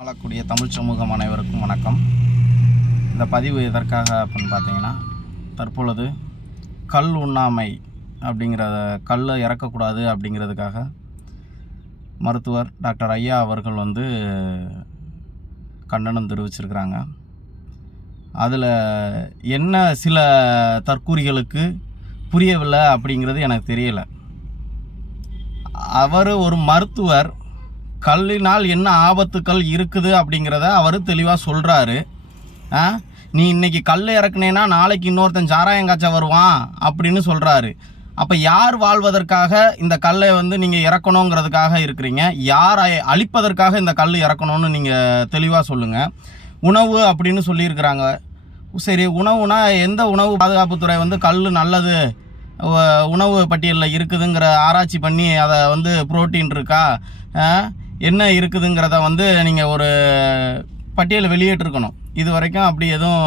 வாழக்கூடிய தமிழ் சமூகம் அனைவருக்கும் வணக்கம். இந்த பதிவு எதற்காக அப்படின்னு பார்த்தீங்கன்னா, தற்பொழுது கல் உண்ணாமை அப்படிங்கிறத கல்லை இறக்கக்கூடாது அப்படிங்கிறதுக்காக மருத்துவர் டாக்டர் ஐயா அவர்கள் கண்டனம் தெரிவிச்சிருக்கிறாங்க. அதில் என்ன சில தற்கூறிகளுக்கு புரியவில்லை அப்படிங்கிறது எனக்கு தெரியலை. அவர் ஒரு மருத்துவர், கல்லினால் என்ன ஆபத்துக்கள் இருக்குது அப்படிங்கிறத அவர் தெளிவாக சொல்கிறாரு. நீ இன்றைக்கி கல் இறக்குனேன்னா நாளைக்கு இன்னொருத்தன் சாராயங்காய்ச்ச வருவான் அப்படின்னு சொல்கிறாரு. அப்போ யார் வாழ்வதற்காக இந்த கல்லை நீங்கள் இறக்கணுங்கிறதுக்காக இருக்கிறீங்க? யார் அழிப்பதற்காக இந்த கல் இறக்கணும்னு நீங்கள் தெளிவாக சொல்லுங்கள். உணவு அப்படின்னு சொல்லியிருக்கிறாங்க. சரி, உணவுனா எந்த உணவு பாதுகாப்புத்துறை கல் நல்லது உணவு பட்டியலில் இருக்குதுங்கிற ஆராய்ச்சி பண்ணி அதை புரோட்டீன் இருக்கா என்ன இருக்குதுங்கிறத நீங்கள் ஒரு பட்டியலை வெளியிட்டிருக்கணும். இது வரைக்கும் அப்படி எதுவும்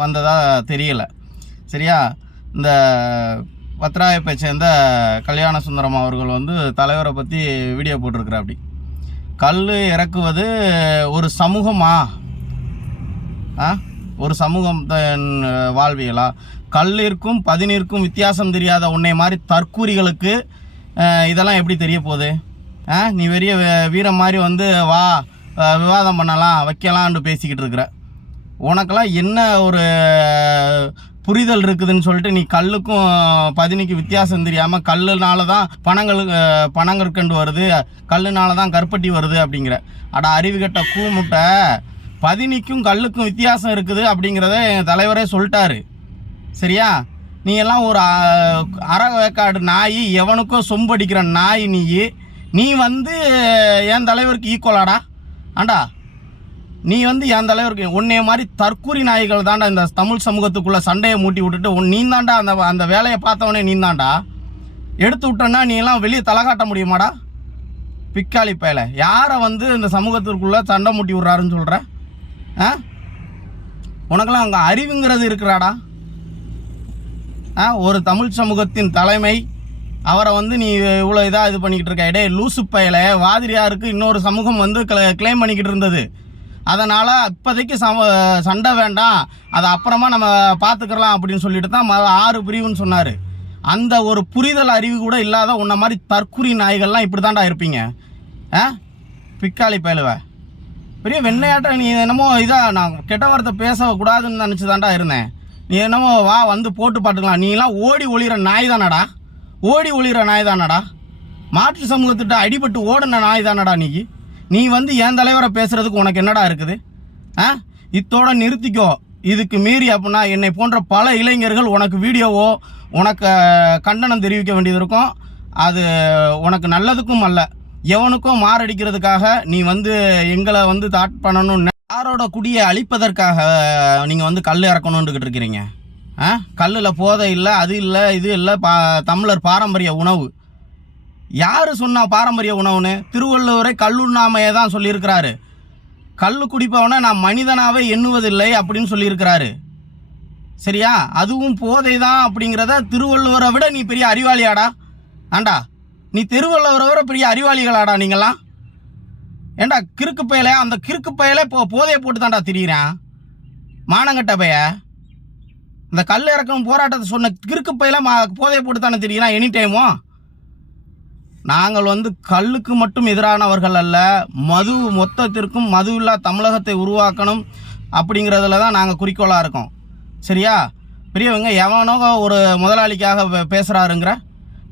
வந்ததாக தெரியலை. சரியா? இந்த வத்ராயப்பை சேர்ந்த கல்யாண சுந்தரம் அவர்கள் தலைவரை பற்றி வீடியோ போட்டிருக்கிறார். அப்படி கல் இறக்குவது ஒரு சமூகமா, ஒரு சமூகம் வாழ்வியலா? கல்லிற்கும் பதினிற்கும் வித்தியாசம் தெரியாத உன்னை மாதிரி தற்கூறிகளுக்கு இதெல்லாம் எப்படி தெரிய போகுது? நீ பெரிய வீரம் மாதிரி வா விவாதம் பண்ணலாம் வைக்கலான்னு பேசிக்கிட்டு இருக்கிற. உனக்கெல்லாம் என்ன ஒரு புரிதல் இருக்குதுன்னு சொல்லிட்டு நீ கல்லுக்கும் பதினிக்கு வித்தியாசம் தெரியாமல் கல்லுனால தான் பனங்கற்கண்டு வருது, கல்லுனால தான் கருப்பட்டி வருது அப்படிங்கிற. அறிவுகட்ட கூமுட்டை, பதினிக்கும் கல்லுக்கும் வித்தியாசம் இருக்குது அப்படிங்கிறத என் தலைவரே சொல்லிட்டாரு. சரியா? நீ எல்லாம் ஒரு அறவேக்காடு நாய், எவனுக்கோ சொம்படிக்கிற நாய். நீ என் தலைவருக்கு ஈக்குவலாடா? நீ என் தலைவருக்கு உன்னைய மாதிரி தற்கூரி நாய்கள் தாண்டா இந்த தமிழ் சமூகத்துக்குள்ளே சண்டையை மூட்டி விட்டுட்டு நீ தாண்டா அந்த வேலையை பார்த்தவனே நீ தாண்டா. எடுத்து விட்டோன்னா நீ எல்லாம் வெளியே தலை காட்ட முடியுமாடா? பிக்காளி பயல, யாரை இந்த சமூகத்திற்குள்ளே சண்டை மூட்டி விட்றாருன்னு சொல்கிற? உனக்கெல்லாம் அங்கே அறிவுங்கிறது இருக்கிறாடா? ஒரு தமிழ் சமூகத்தின் தலைமை, அவரை நீ இவ்வளோ இதாக இது பண்ணிக்கிட்டு இருக்க. டே லூசு பயல, வாதிரியாருக்கு இன்னொரு சமூகம் கிளைம் பண்ணிக்கிட்டு இருந்தது. அதனால் இப்போதைக்கு சண்டை வேண்டாம், அதை அப்புறமா நம்ம பார்த்துக்கலாம் அப்படின்னு சொல்லிட்டு தான் 6 பிரிவுன்னு சொன்னார். அந்த ஒரு புரிதல் அறிவு கூட இல்லாத உன்ன மாதிரி தற்குறி நாய்கள்லாம் இப்படி தாண்டா இருப்பீங்க. பிக்காளி பயலுவ பெரிய வெண்ணையாட்ட. நீ என்னமோ நான் கெட்ட வார்த்தை பேசக்கூடாதுன்னு நினச்சி தாண்டா இருந்தேன். நீ என்னமோ வா போட்டு பாட்டுக்கலாம். நீலாம் ஓடி ஒளிகிற நாய் தானடா, ஓடி ஒளிகிற நாய் தானடா, மாற்று சமூகத்திட்ட அடிபட்டு ஓடின நாய் தானடா. நீ என் தலைவரை பேசுகிறதுக்கு உனக்கு என்னடா இருக்குது? இத்தோட நிறுத்திக்கோ. இதுக்கு மீறி அப்படின்னா என்னை போன்ற பல இளைஞர்கள் உனக்கு வீடியோவோ உனக்கு கண்டனம் தெரிவிக்க வேண்டியது இருக்கும். அது உனக்கு நல்லதுக்கும் அல்ல. எவனுக்கும் மாரடிக்கிறதுக்காக நீ எங்களை தாட் பண்ணணும்னு யாரோட குடியை அழிப்பதற்காக நீங்கள் கல் இறக்கணுன்னுக்கிட்டு இருக்கிறீங்க. கல்லில் போதை இல்லை, அது இல்லை, இது இல்லை. தமிழர் பாரம்பரிய உணவு யார் சொன்னா பாரம்பரிய உணவுன்னு? திருவள்ளுவரை கல்லுண்ணாமையை தான் சொல்லியிருக்கிறாரு. கல் குடிப்பவனை நான் மனிதனாவே எண்ணுவதில்லை அப்படின்னு சொல்லியிருக்கிறாரு. சரியா? அதுவும் போதை தான் அப்படிங்கிறத திருவள்ளுவரை விட நீ பெரிய அறிவாளியாடா? நீ திருவள்ளுவரை விட பெரிய அறிவாளிகளாடா நீங்களாம்? ஏண்டா கிறுக்கு பயல, அந்த கிறுக்கு பயல போதையை போட்டு தாண்டா திரியிறான். மானங்கட்ட பைய, இந்த கல் இறக்கம் போராட்டத்தை சொன்ன கிறுக்கு பையில போதையை போட்டு தானே திரியிறான் எனி டைமும். நாங்கள் கல்லுக்கு மட்டும் எதிரானவர்கள் அல்ல, மது மொத்தத்திற்கும் மது இல்லா தமிழகத்தை உருவாக்கணும் அப்படிங்கிறதுல தான் நாங்கள் குறிக்கோளாக இருக்கோம். சரியா? பெரியவங்க எவனோ ஒரு முதலாளிக்காக பேசுகிறாருங்கிற.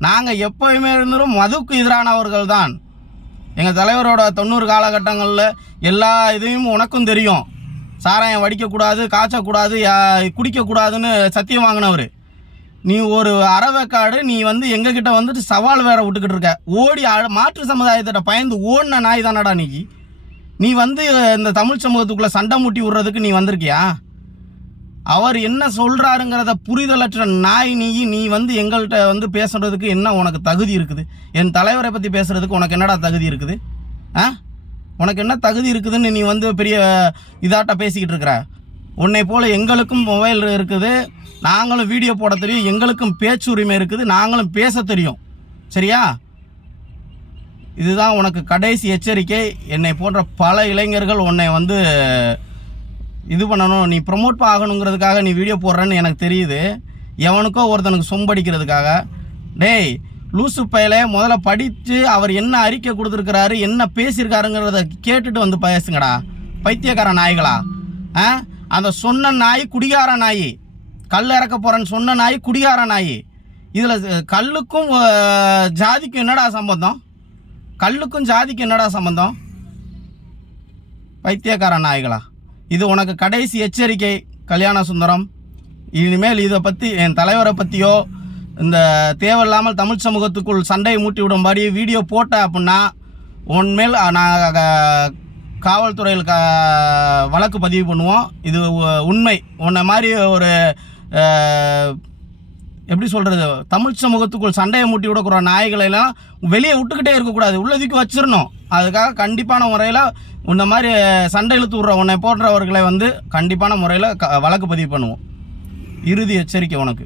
நாங்கள் எப்போயுமே இருந்தாலும் மதுவுக்கு எதிரானவர்கள் தான். எங்கள் தலைவரோட 90 காலகட்டங்களில் எல்லா இதையும் உனக்கும் தெரியும். சாராயம் வடிக்கக்கூடாது, காய்ச்சக்கூடாது, குடிக்கக்கூடாதுன்னு சத்தியம் வாங்கினவர். நீ ஒரு அறவேக்காடு. நீ எங்ககிட்ட சவால் வேற விட்டுக்கிட்டு இருக்க. ஓடி மாற்று சமுதாயத்திட்ட பயந்து ஓடின நாய் தானடா நீ இந்த தமிழ் சமூகத்துக்குள்ளே சண்டை மூட்டி விடுறதுக்கு நீ வந்திருக்கியா? அவர் என்ன சொல்கிறாருங்கிறத புரிதலற்ற நாய் நீ எங்கள்கிட்ட பேசுகிறதுக்கு என்ன உனக்கு தகுதி இருக்குது? என் தலைவரை பற்றி பேசுகிறதுக்கு உனக்கு என்னடா தகுதி இருக்குது? உனக்கு என்ன தகுதி இருக்குதுன்னு நீ பெரிய இதாட்ட பேசிக்கிட்டு இருக்கிற. உன்னை போல் எங்களுக்கும் மொபைல் இருக்குது, நாங்களும் வீடியோ போட தெரியும், எங்களுக்கும் பேச்சு உரிமை இருக்குது, நாங்களும் பேச தெரியும். சரியா? இதுதான் உனக்கு கடைசி எச்சரிக்கை. என்னை போன்ற பல இளைஞர்கள் உன்னை வந்து இது பண்ணணும், நீ ப்ரொமோட் ஆகணுங்கிறதுக்காக நீ வீடியோ போடுறேன்னு எனக்கு தெரியுது. எவனுக்கோ ஒருத்தனுக்கு சொம்படிக்கிறதுக்காக. டேய் லூசு பயலே, முதல்ல படித்து அவர் என்ன அறிக்கை கொடுத்துருக்கிறாரு, என்ன பேசியிருக்காருங்கிறத கேட்டுட்டு வந்து பேசுங்கடா பைத்தியக்கார நாய்களா. அந்த சொன்ன நாய் குடிகார நாய், கல் இறக்க போகிறேன்னு சொன்ன நாய் குடிகார நாய். இதில் கல்லுக்கும் ஜாதிக்கும் என்னடா சம்பந்தம்? கல்லுக்கும் ஜாதிக்கும் என்னடா சம்பந்தம்? பைத்தியக்கார நாய்களா. இது உனக்கு கடைசி எச்சரிக்கை கல்யாண சுந்தரம். இனிமேல் இதை பற்றி என் தலைவரை பற்றியோ இந்த தேவையில்லாமல் தமிழ் சமூகத்துக்குள் சண்டையை மூட்டி விடும்படி வீடியோ போட்ட அப்படின்னா உன்மேல் நான் காவல்துறையில் வழக்கு பதிவு பண்ணுவோம். இது உண்மை. உன்னை மாதிரி ஒரு எப்படி சொல்கிறது, தமிழ் சமூகத்துக்குள் சண்டையை மூட்டி விடக்கூட நாய்களெல்லாம் வெளியே விட்டுக்கிட்டே இருக்கக்கூடாது, உள்ளதுக்கு வச்சிடணும். அதுக்காக கண்டிப்பான முறையில் இந்த மாதிரி சண்டை இழுத்து விட்ற உன்னை போன்றவர்களை வந்து கண்டிப்பான முறையில் வழக்கு பதிவு பண்ணுவோம். இறுதி எச்சரிக்கை உனக்கு.